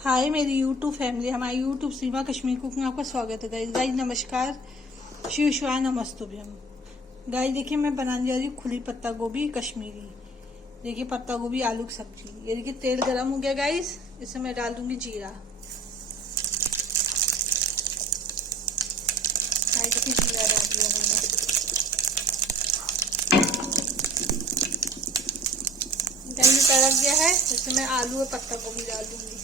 हाय मेरी YouTube family, हमारी YouTube सीमा Kashmir cook में आपका स्वागत है। गाइस गाइस नमस्कार, शिव शिवाय नमस्तुभ्यम। गाइस देखिए, मैं बनाने जा रही हूँ खुली पत्ता गोभी कश्मीरी। देखिए पत्ता गोभी आलू की सब्जी। ये देखिए तेल गरम हो गया गाइस, इसमें मैं डाल दूंगी जीरा। देखिए जीरा डाल दिया मैंने। गाइस तड़क गया है, इसमें मैं आलू और पत्ता गोभी डाल दूंगी।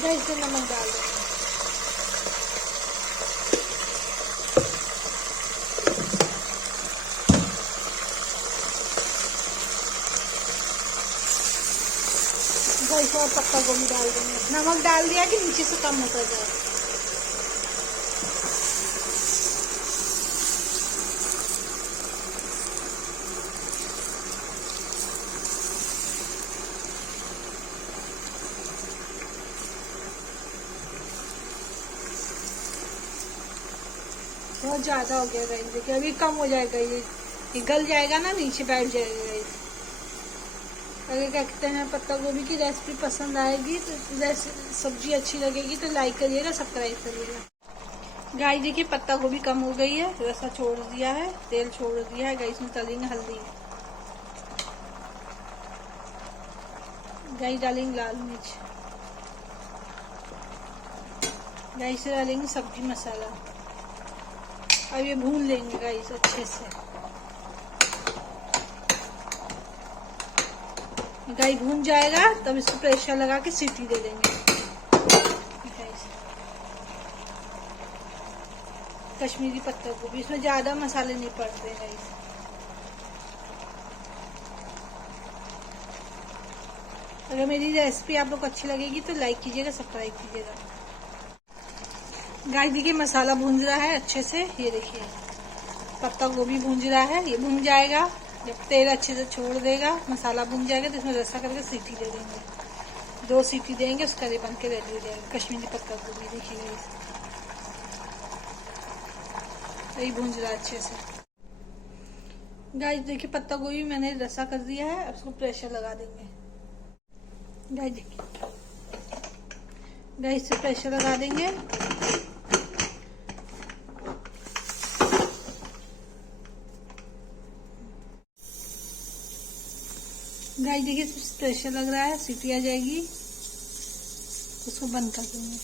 गाइस नमक डाल देंगे। गाइस और पत्ता गोभी डाल देंगे। नमक डाल दिया कि नीचे से कम होता जाए। बहुत ज्यादा हो गया गाइस, देखिए अभी कम हो जाएगा। ये गल जाएगा ना, नीचे बैठ जाएगा गाइस। अगर क्या कहते हैं पत्ता गोभी की रेसिपी पसंद आएगी तो सब्जी अच्छी लगेगी तो लाइक करिएगा, सब्सक्राइब करिएगा। गाइस देखिए पत्ता गोभी कम हो गई है, रसा छोड़ दिया है, तेल छोड़ दिया है गाइस। में डालेंगे हल्दी, गाइस डालेंगे लाल मिर्च, गाइस डालेंगे सब्जी मसाला। अब ये भून लेंगे गाइस अच्छे से। गाइस भून जाएगा तब इसको प्रेशर लगा के सीटी दे देंगे। कश्मीरी पत्ता गोभी, इसमें ज्यादा मसाले नहीं पड़ते गाइस। अगर मेरी रेसिपी आप लोग को अच्छी लगेगी तो लाइक कीजिएगा, सब्सक्राइब कीजिएगा। गाइस देखिए मसाला भून रहा है अच्छे से। ये देखिए पत्ता गोभी भून रहा है, ये भून जाएगा जब तेल अच्छे से छोड़ देगा, मसाला भून जाएगा तो इसमें रसा करके सीटी दे देंगे। 2 सीटी देंगे, उसका ये बन के रेडी हो जाएगा कश्मीरी पत्ता गोभी। देखिए यही भून रहा है अच्छे से। गाइस देखिए पत्ता गोभी मैंने रसा कर दिया है, अब इसको प्रेशर लगा देंगे। गाइस देखिए, गाइस से प्रेशर लगा देंगे। गाइस देखिए प्रेशर लग रहा है, सीटी आ जाएगी, उसको बंद कर देंगे।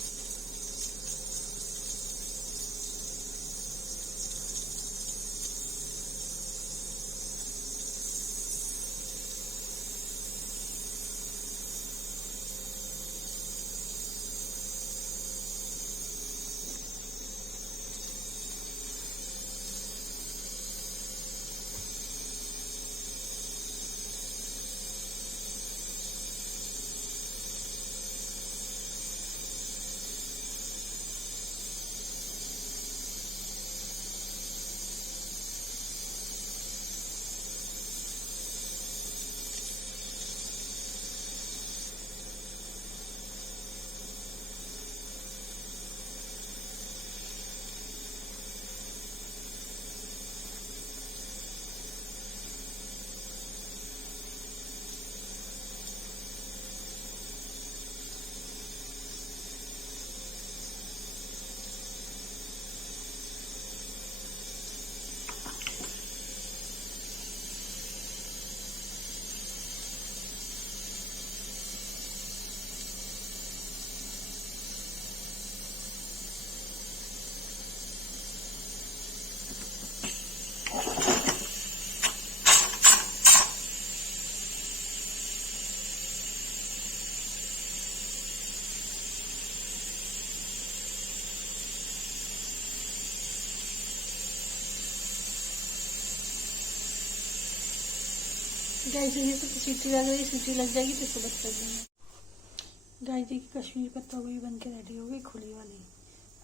गाइस ये तो सीटी लग रही, सीटी लग जाएगी तो सुबह कर देंगे। गाइस की कश्मीरी पत्ता गोभी बन के रेडी हो गई, खुली वाली।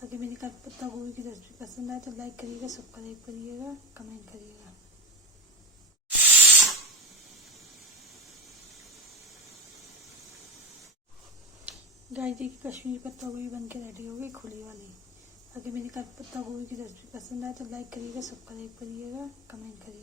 अगर मेरी पत्ता गोभी की रेसिपी पसंद आए तो लाइक करिएगा, सब्सक्राइब करिएगा, कमेंट करिएगा। गाइस की कश्मीरी पत्ता गोभी बन के रेडी हो गई, खुली वाली। अगर मेरी पत्ता गोभी की रेसिपी पसंद आए तो लाइक करिएगा, सब्सक्राइब करिएगा, कमेंट करिएगा।